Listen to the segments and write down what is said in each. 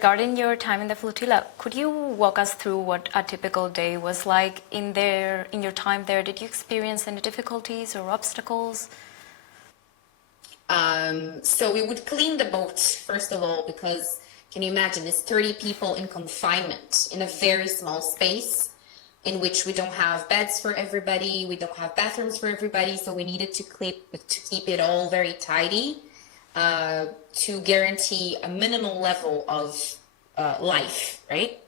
regarding your time in the flotilla, could you walk us through what a typical day was like in your time there? Did you experience any difficulties or obstacles? So we would clean the boat, first of all, because can you imagine, it's 30 people in confinement in a very small space in which we don't have beds for everybody, we don't have bathrooms for everybody, so we needed to keep it all very tidy to guarantee a minimal level of life, right?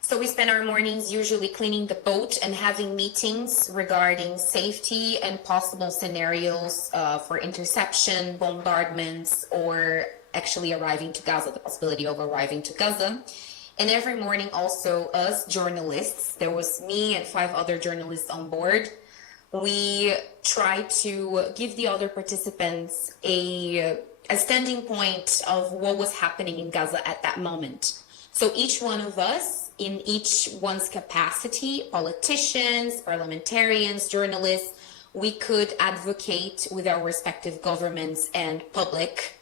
So we spend our mornings usually cleaning the boat and having meetings regarding safety and possible scenarios for interception, bombardments, or actually arriving to Gaza, the possibility of arriving to Gaza. And every morning also us journalists, there was me and 5 other journalists on board, we try to give the other participants a standing point of what was happening in Gaza at that moment. So each one of us, in each one's capacity, politicians, parliamentarians, journalists, we could advocate with our respective governments and public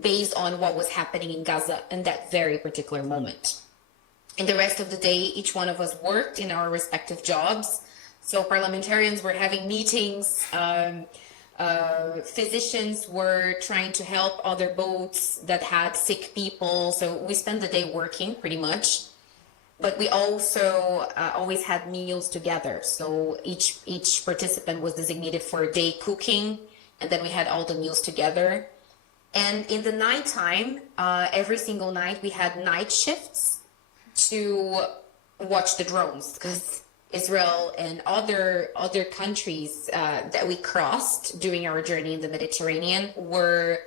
based on what was happening in Gaza in that very particular moment. In the rest of the day, each one of us worked in our respective jobs. So parliamentarians were having meetings, physicians were trying to help other boats that had sick people. So we spent the day working pretty much. But we also always had meals together. So each participant was designated for a day cooking, and then we had all the meals together. And in the nighttime, every single night, we had night shifts to watch the drones, because Israel and other countries that we crossed during our journey in the Mediterranean were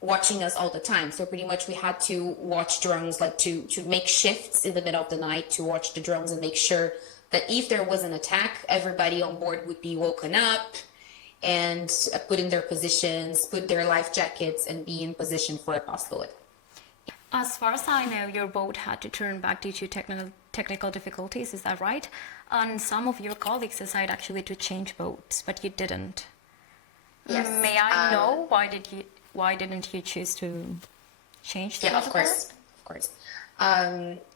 watching us all the time. So pretty much we had to watch drones, like to make shifts in the middle of the night to watch the drones and make sure that if there was an attack, everybody on board would be woken up and put in their positions, put their life jackets, and be in position for a possibility. As far as I know, your boat had to turn back due to technical difficulties, is that right? And some of your colleagues decided actually to change boats, but you didn't. Yes. May I know why didn't you choose to change the Yeah, of course.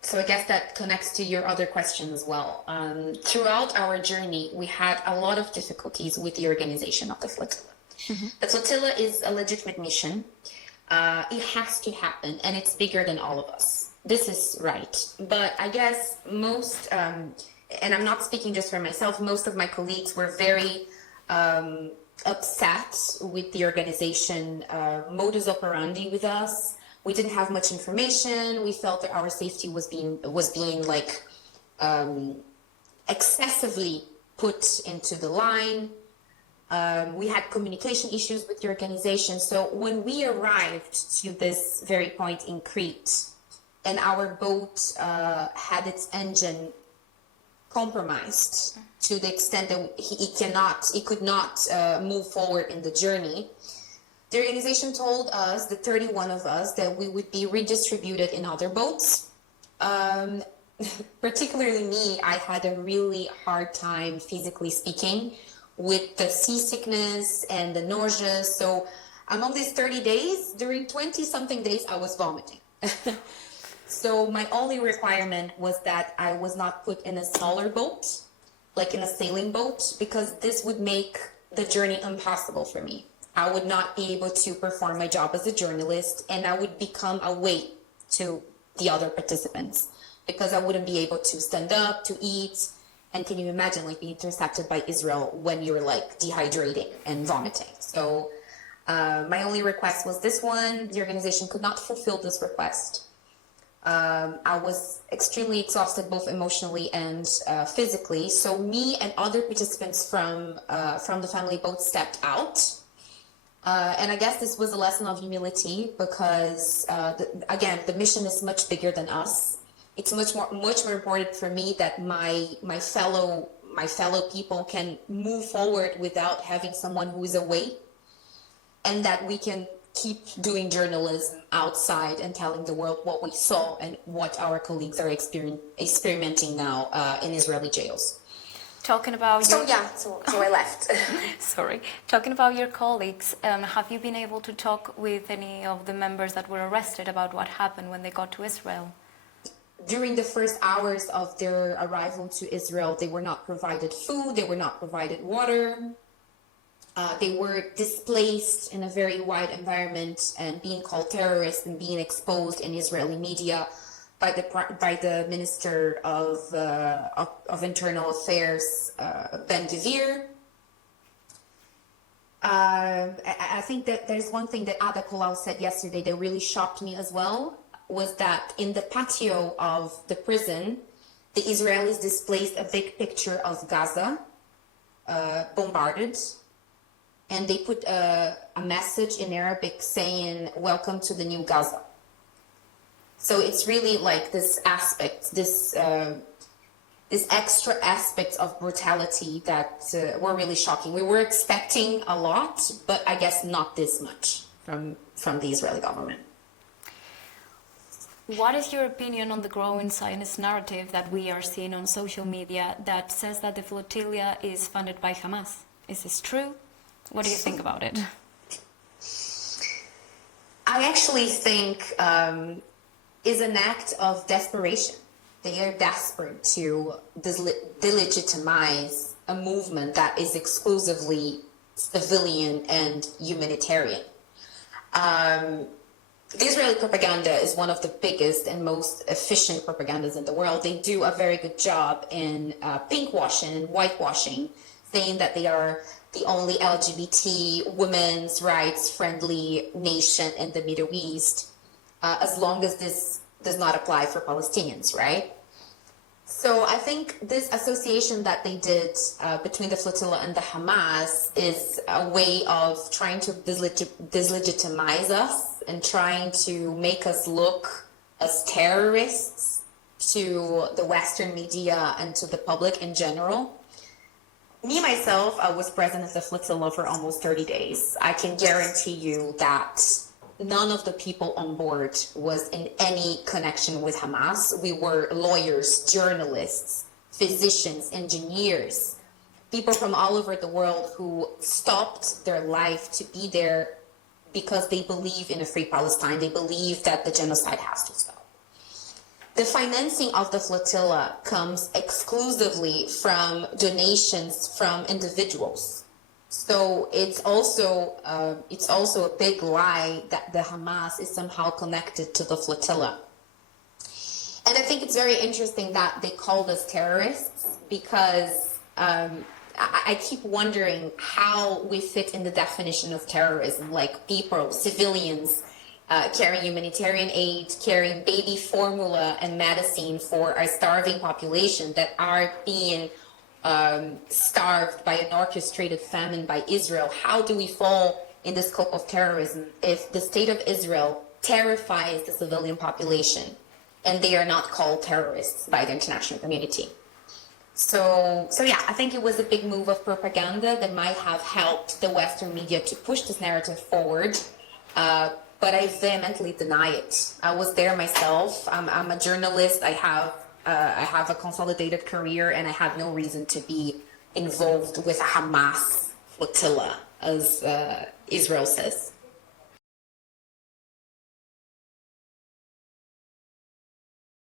So I guess that connects to your other question as well. Throughout our journey, we had a lot of difficulties with the organization of the flotilla. Mm-hmm. The flotilla is a legitimate mission. It has to happen, and it's bigger than all of us. This is right. But I guess most, and I'm not speaking just for myself, most of my colleagues were very upset with the organization modus operandi with us. We didn't have much information. We felt that our safety was being like excessively put into the line. We had communication issues with the organization. So when we arrived to this very point in Crete, and our boat had its engine compromised to the extent that it could not move forward in the journey, the organization told us, the 31 of us, that we would be redistributed in other boats. Particularly me, I had a really hard time, physically speaking, with the seasickness and the nausea. So among these 30 days, during 20-something days, I was vomiting. So my only requirement was that I was not put in a smaller boat, like in a sailing boat, because this would make the journey impossible for me. I would not be able to perform my job as a journalist, and I would become a weight to the other participants because I wouldn't be able to stand up, to eat. And can you imagine like being intercepted by Israel when you're like dehydrating and vomiting? So my only request was this one. The organization could not fulfill this request. I was extremely exhausted, both emotionally and physically. So me and other participants from the family boat stepped out. And I guess this was a lesson of humility because, again, the mission is much bigger than us. It's much more important for me that my fellow people can move forward without having someone who is away, and that we can keep doing journalism outside and telling the world what we saw and what our colleagues are experimenting now in Israeli jails. Talking about So your, yeah, so I left. sorry, talking about your colleagues, have you been able to talk with any of the members that were arrested about what happened when they got to Israel? During the first hours of their arrival to Israel, they were not provided food, they were not provided water. They were displaced in a very wide environment and being called terrorists and being exposed in Israeli media by the Minister of Internal Affairs, Ben Gvir. I think that there's one thing that Ada Colau said yesterday that really shocked me as well, was that in the patio of the prison, the Israelis displaced a big picture of Gaza, bombarded, and they put a message in Arabic saying, "Welcome to the new Gaza." So it's really like this aspect, this extra aspects of brutality that were really shocking. We were expecting a lot, but I guess not this much from the Israeli government. What is your opinion on the growing Zionist narrative that we are seeing on social media that says that the flotilla is funded by Hamas? Is this true? What do you think about it? I actually think is an act of desperation. They are desperate to delegitimize a movement that is exclusively civilian and humanitarian. The Israeli propaganda is one of the biggest and most efficient propagandas in the world. They do a very good job in pinkwashing and whitewashing, saying that they are the only LGBT women's rights friendly nation in the Middle East, as long as this does not apply for Palestinians, right? So I think this association that they did between the flotilla and the Hamas is a way of trying to delegitimize us and trying to make us look as terrorists to the Western media and to the public in general. Me, myself, I was president of the flotilla for almost 30 days. I can guarantee you that none of the people on board was in any connection with Hamas. We were lawyers, journalists, physicians, engineers, people from all over the world who stopped their life to be there because they believe in a free Palestine. They believe that the genocide has to stop. The financing of the flotilla comes exclusively from donations from individuals. So it's also a big lie that the Hamas is somehow connected to the flotilla. And I think it's very interesting that they called us terrorists because I keep wondering how we fit in the definition of terrorism, like people, civilians, carrying humanitarian aid, carrying baby formula and medicine for our starving population that are being starved by an orchestrated famine by Israel. How do we fall in the scope of terrorism if the state of Israel terrifies the civilian population and they are not called terrorists by the international community? So yeah, I think it was a big move of propaganda that might have helped the Western media to push this narrative forward. But I vehemently deny it. I was there myself. I'm a journalist. I have a consolidated career, and I had no reason to be involved with a Hamas flotilla, as Israel says.